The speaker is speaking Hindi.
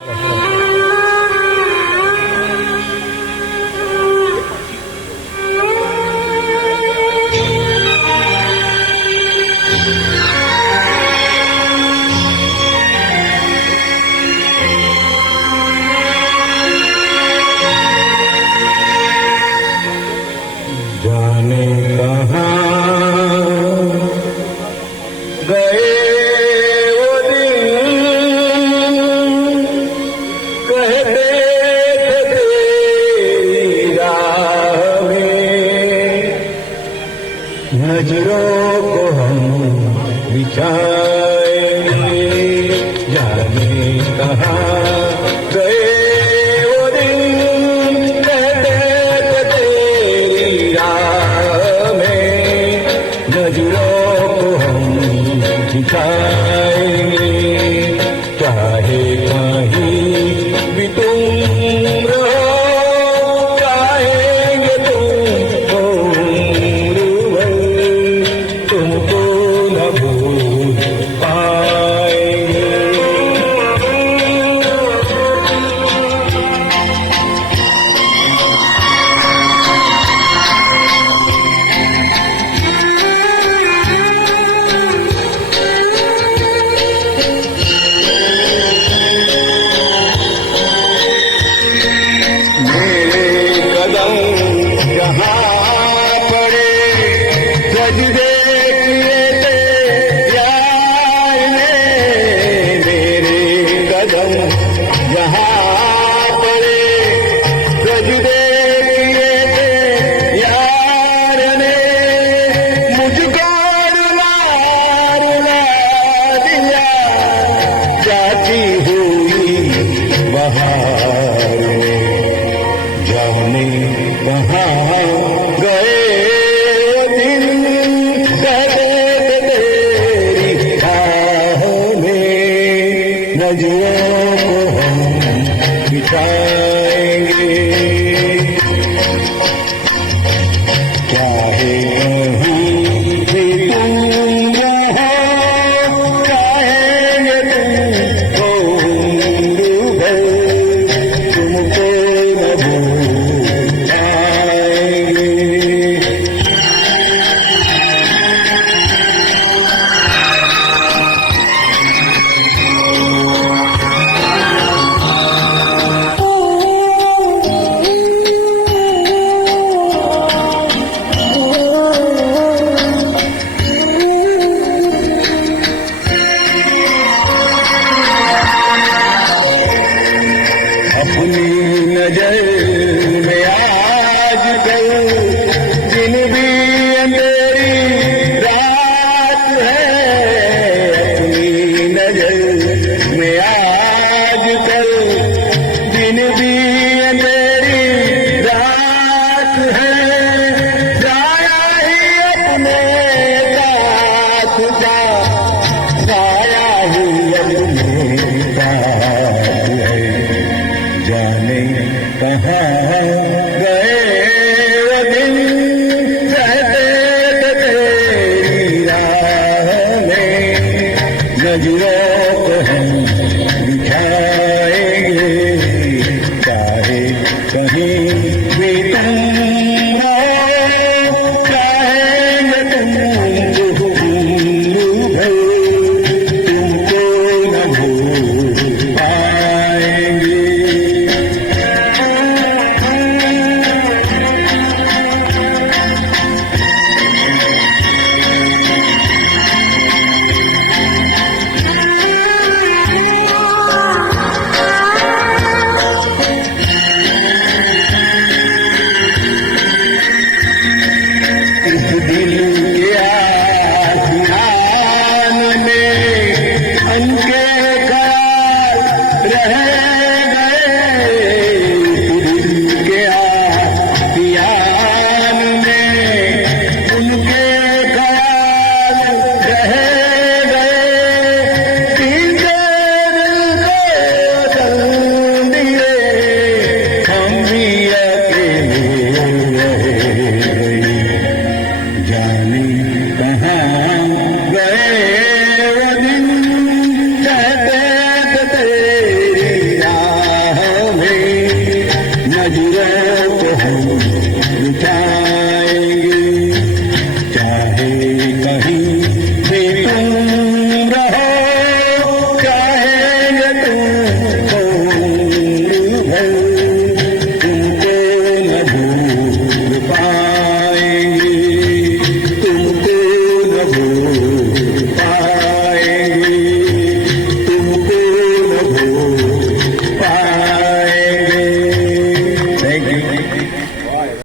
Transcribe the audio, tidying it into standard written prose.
जाने कहाँ गए वो दिन, कहते थे तेरी राह में नजरों को हम बिछाएंगे। जाने कहाँ गए वो दिन, कहते थे तेरी राह में नजरों को हम बिछाएंगे। चाहे कहीं भी तुम रहो, चाहेंगे तुमको उम्र भर, तुमको न भूल पाएंगे। मेरे कदम जहाँ पड़े, सजदे किए थे यार ने। मेरे कदम जहाँ पड़े, सजदे किए थे यार ने। मुझको रुला रुला दिया जाती हुई बहार में। जाने कहाँ गए वो दिन, कहते थे तेरी राह में नजरों को हम बिछाएंगे। चाहे कहीं भी तुम रहो, चाहेंगे तुमको उम्र भर, तुमको न भूल पाएंगे। अपनी नजर में आज कल दिन भी अंधेरी रात है। अपनी नजर में आज कल दिन भी अंधेरी रात है। साया ही अपने साथ का, साया ही अपने साथ है। जाने कहाँ गए वो दिन, कहते थे तेरी राह में नजरों को हम बिछाएंगे। चाहे कहीं भी तुम रहो, चाहेंगे तुमको उम्र भर, तुमको न भूल पाएंगे। इस दिल के आसमान में उनके ख्याल रहे